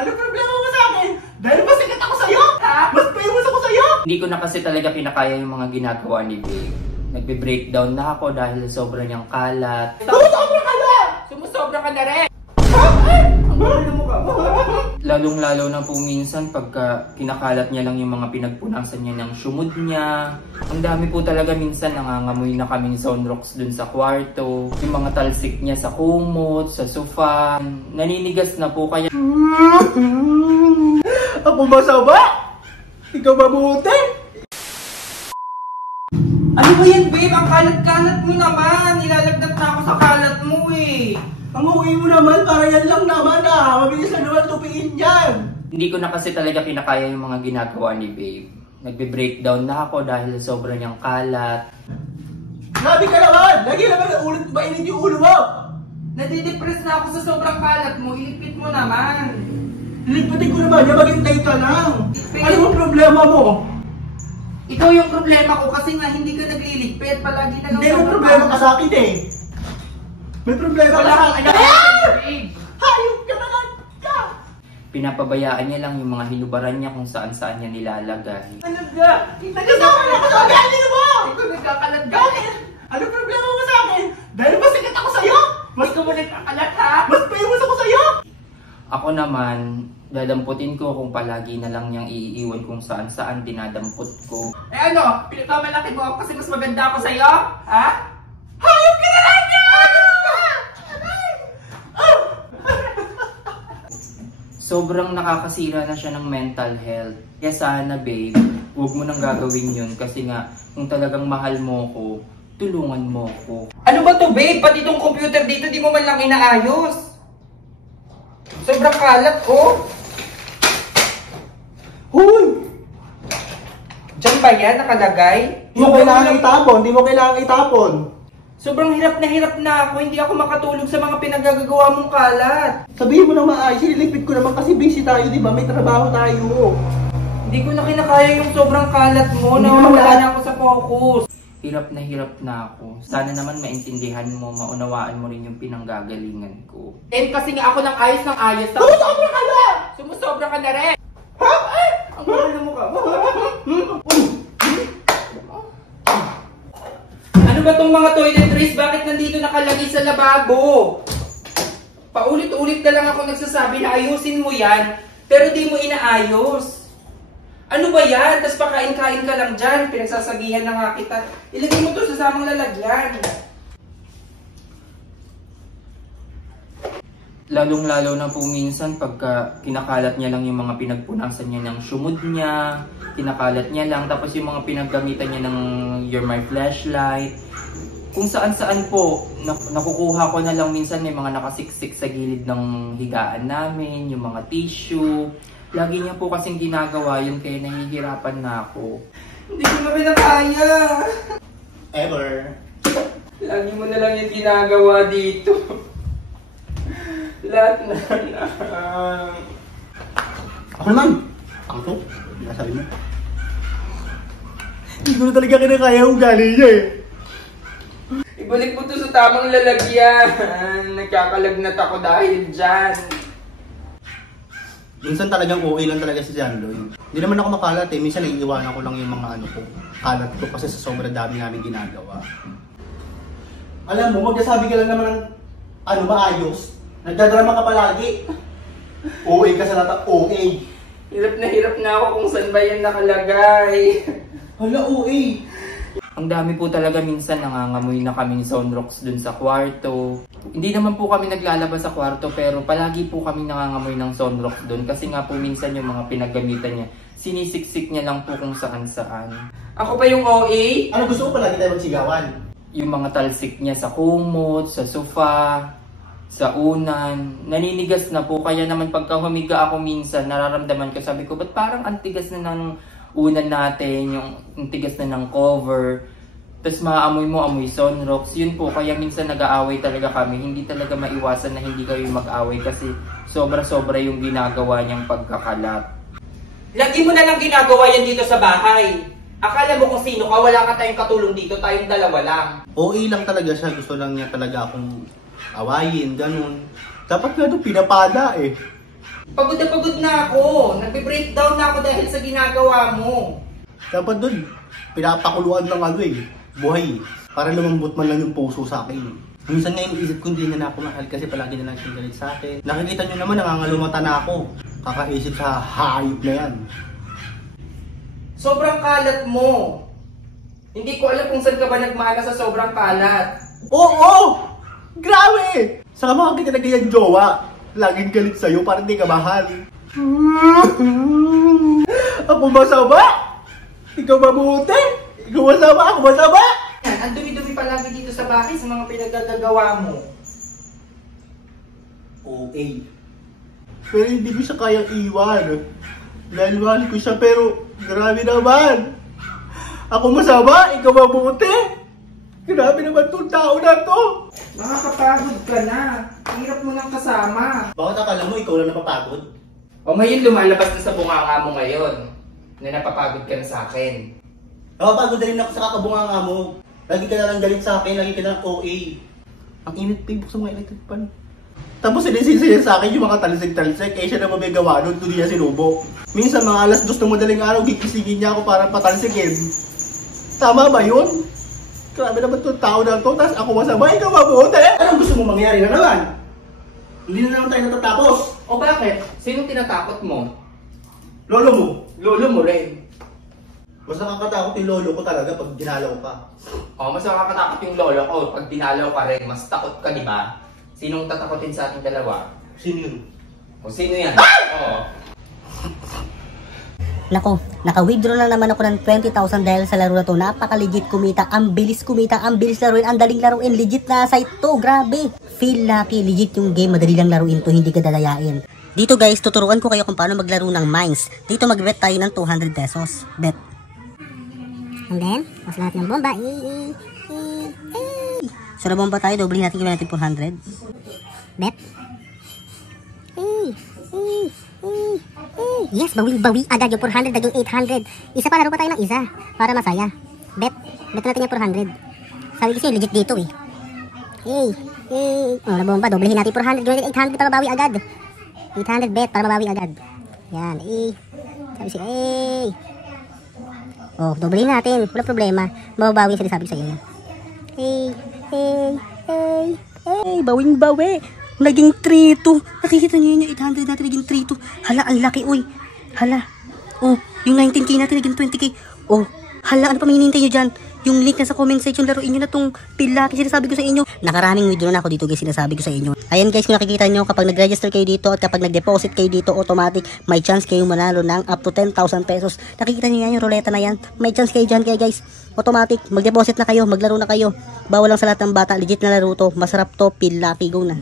Ano problema mo sa akin? Dahil mas sikat ako sa'yo? Ha? Mas famous ako sa'yo? Hindi ko na kasi talaga kinakaya yung mga ginagawa ni Babe. Nagbe-breakdown na ako dahil sobra niyang kalat. Sumusobra ka na! Sumusobra ka na rin! Ha? Ang gulo mo ka. Lalong-lalo na po minsan pagka kinakalat niya lang yung mga pinagpunasan niya ng syumod niya. Ang dami po talaga minsan nangangamoy na kaming Zonrox dun sa kwarto. Yung mga talsik niya sa kumot, sa sofa. Naninigas na po kaya... Ako masama? Ikaw mabuti? Ano ba yan, Babe? Ang kalat-kalat mo naman. Nilalagnat na ako sa kalat mo eh. Ang uwi mo naman, para yan lang naman ah. Mabilis na naman tupiin yan. Hindi ko na kasi talaga kinakaya yung mga ginagawa ni Babe. Nagbe-breakdown na ako dahil sobra niyang kalat. Grabe ka naman! Lagi naman ulit ba init yung ulo mo? Nadidepress na ako sa sobrang kalat mo. Ilipit mo naman. Lipatin ko naman, yung maghintay ka lang. Ano ang problema mo? Ikaw yung problema ko kasi nga hindi ka nagliligpit. Palagi na lang Hindi mo problema ka sa akin eh. May problema ka sa akin. Hayop ka na lang ka! Pinapabayaan niya lang yung mga hinubaran niya kung saan-saan niya nilalagay. Ano ka? Nagkasama na ako sa ugali mo! Ikaw nagkakalat ka. Bakit? Ano problema mo sa akin? Dahil mas sikat ako sa'yo? Mas ka mo nagkakalat ha? Mas famous ako sa'yo? Ako naman, dadamputin ko kung palagi na lang niyang iiwan kung saan-saan dinadampot ko. Eh ano? Pinagmamalaki mo ako kasi mas maganda ako sa'yo? Ha? Hayop ka na lang ka! Sobrang nakakasira na siya ng mental health. Kaya sana babe, huwag mo nang gagawin yun kasi nga kung talagang mahal mo ko, tulungan mo ko. Ano ba to, babe? Pati itong computer dito di mo man lang inaayos. Sobrang kalat ko. Hoy! Diyan ba yan nakalagay? Di mo kailangan itapon, di mo kailangan itapon. Sobrang hirap na ako. Hindi ako makatulog sa mga pinagagagawa mong kalat. Sabihin mo na maayos, ililipit ko naman kasi busy tayo, di ba? May trabaho tayo. Hindi ko na kinakaya yung sobrang kalat mo. Hindi Nawawala naman na ako sa focus. Hirap na ako. Sana naman maintindihan mo, maunawaan mo rin yung pinanggagalingan ko. Eh kasi nga ako lang ayos ng ayos. Sumusobra ka na! Sumusobra ka na rin. Ha? Ang gulo mo ka. Ano ba tong mga toiletries? Bakit nandito nakalagay sa lababo? Paulit-ulit na lang ako nagsasabi na ayusin mo yan, pero di mo inaayos. Ano ba yan? Tapos pakain-kain ka lang dyan. Pinagsasabihan na nga kita. Ilagay mo to sa samang lalagyan. Lalong-lalo na po minsan pagka kinakalat niya lang yung mga pinagpunasan niya ng syumod niya, kinakalat niya lang, tapos yung mga pinaggamitan niya ng You're My Flashlight. Kung saan-saan po, nakukuha ko na lang minsan may mga nakasiksik sa gilid ng higaan namin, yung mga tissue. Lagi niya po kasing ginagawa yun kaya nahihirapan na ako. Hindi ko na pinakaya. Ever. Lagi mo na lang yung ginagawa dito. Lahat na lang. Ako naman. Ako to. Sabi mo. Hindi ko na talaga kinakaya ang ugali niya eh. Ibalik mo to sa tamang lalagyan. Nagkakalagnat ako dahil dyan. Minsan talagang okay lang talaga si John Lloyd. Hindi naman ako makalat eh. Minsan naiiwanan ko lang yung mga ano ko. Kalat ko kasi sa sobrang dami namin ginagawa. Alam mo, magsasabi ka lang naman ng ano maayos. Nagdadrama ka palagi. OA ka sa lahat. OA. Hirap na ako kung saan ba yan nakalagay. Hala, OA. Ang dami po talaga minsan nangangamoy na kaming Zonrox dun sa kwarto. Hindi naman po kami naglalabas sa kwarto pero palagi po kami nangangamoy ng Zonrox dun kasi nga po minsan yung mga pinaggamitan niya, sinisiksik niya lang po kung saan-saan. Ako pa yung OA? Ano gusto ko palagi tayo magsigawan? Yung mga talsik niya sa kumot, sa sofa, sa unan, naninigas na po. Kaya naman pagka humiga ako minsan, nararamdaman ko, sabi ko, ba't parang antigas na ng unan natin, yung tigas na ng cover. Tapos maaamoy mo, amoy Zonrox. Yun po, kaya minsan nag-aaway talaga kami. Hindi talaga maiwasan na hindi kayo mag-aaway kasi sobra-sobra yung ginagawa niyang pagkakalat. Lagi mo na lang ginagawa yan dito sa bahay. Akala mo kung sino ka, wala ka tayong katulong dito, tayong dalawa lang. OA lang talaga siya. Gusto lang niya talaga akong awayin, ganun. Dapat nga doon pinapala eh. Pagod na ako. Nagbe-breakdown na ako dahil sa ginagawa mo. Dapat doon, pinapakuluan ng buhay. Para lumambot man lang yung puso sa akin. Minsan ngayon isip ko hindi na ako mahal kasi palagi na lang siyang galit sa akin. Nakikita nyo naman, nangangalumata na ako. Kakaisip sa hayop na yan. Sobrang kalat mo. Hindi ko alam kung saan ka ba nagmana sa sobrang kalat. Oo! Grabe! Saka mga kita na ganyan jowa. Laging galit sa'yo para hindi ka mahal. Ako masama? Ikaw mabuti? Ikaw masama? Ako masama? Ang dumi-dumi palagi dito sa bahay sa mga pinagagagawa mo. Okay. Pero hindi ko siya kayang iwan. Dahil mahal ko siya pero grabe naman. Ako masama? Ikaw mabuti? Grabe naman itong tao na to. Nakakapagod ka na. Hirap mo nang kasama. Bakit akala mo ikaw lang napapagod? O ngayon lumalabas na sa bunganga mo ngayon na napapagod ka na sa akin. Napapagod na rin ako sa kakabunganga mo. Lagi ka na lang galit sa akin, lagi ka na lang OA. Ang init pa yung buksan mga electric pan. Tapos sinisisi niya sa akin yung mga talisig-talisig, eh siya na may gawa nun, doon niya sinubo. Minsan mga alas 2 ng madaling araw, gigisingin niya ako para patalisigin. Tama ba yun? Grabe naman itong tao na to, tapos ako masama, ikaw mabuti. Anong gusto mo mangyari na naman? Hindi na naman tayo natatapos. O bakit? Sinong tinatakot mo? Lolo mo. Lolo mo rin. Mas nakakatakot yung lolo ko talaga pag dinalaw ka. O mas nakakatakot yung lolo ko. Pag dinalaw ka rin, mas takot ka, di ba? Sinong tatakotin sa ating dalawa? Sino yun? O sino yan? Oo. Nako, naka-withdraw na naman ako ng 20,000 dahil sa laro na to. Napaka-legit kumita, ang bilis kumita, ang bilis laruin, ang daling laruin, legit na site to, grabe. Feel lucky, legit yung game, madali lang laruin to, hindi ka dalayain. Dito guys, tuturuan ko kayo kung paano maglaro ng mines. Dito mag-bet tayo ng 200 pesos. Bet. And then, mas lahat ng bomba. So na bomba tayo, doble natin, gawin natin 400. Bet. Yes, bawi agad yung 400 at yung 800. Isa pa, laro pa tayo ng isa para masaya. Bet natin yung 400. Sabi kasi legit dito eh. Oh, nabomba, doblehin natin 400, gawin natin 800 para mabawi agad. 800 bet para mabawi agad. Yan, sabi siya, oh, doblehin natin, wala problema. Mababawi yung sinasabi ko sa inyo. Bawing bawi. Naging 3-2. Nakikita niyo yun yung 800 natin, naging 3-2. Hala, ang laki, uy. Hala. Oh, yung 19k natin, naging 20k. Oh, hala, ano pa hinihintay nyo dyan? Yung link na sa comment section, laruin nyo na tong pilaki, sinasabi ko sa inyo. Nakaraming video na ako dito guys, sinasabi ko sa inyo. Ayan guys, kung nakikita nyo, kapag nag-register kayo dito at kapag nag-deposit kayo dito, automatic, may chance kayong manalo ng up to 10,000 pesos. Nakikita nyo yan, yung ruleta na yan. May chance kayo dyan, kaya guys, automatic, mag-deposit na kayo, maglaro na kayo. Bawal lang sa lahat ng bata, legit na laro to, masarap to, pilaki, go na.